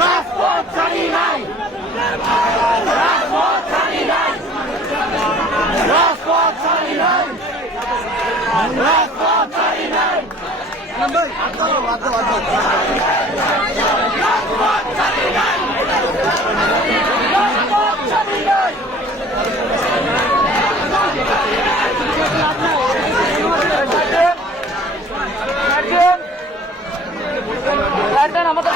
রাজপথ ছাড়ি নাই, রাজপথ ছাড়ি নাই, রাজপথ ছাড়ি নাই, রাজপথ ছাড়ি নাই, রাজপথ ছাড়ি নাই, রাজপথ ছাড়ি নাই। আমাদের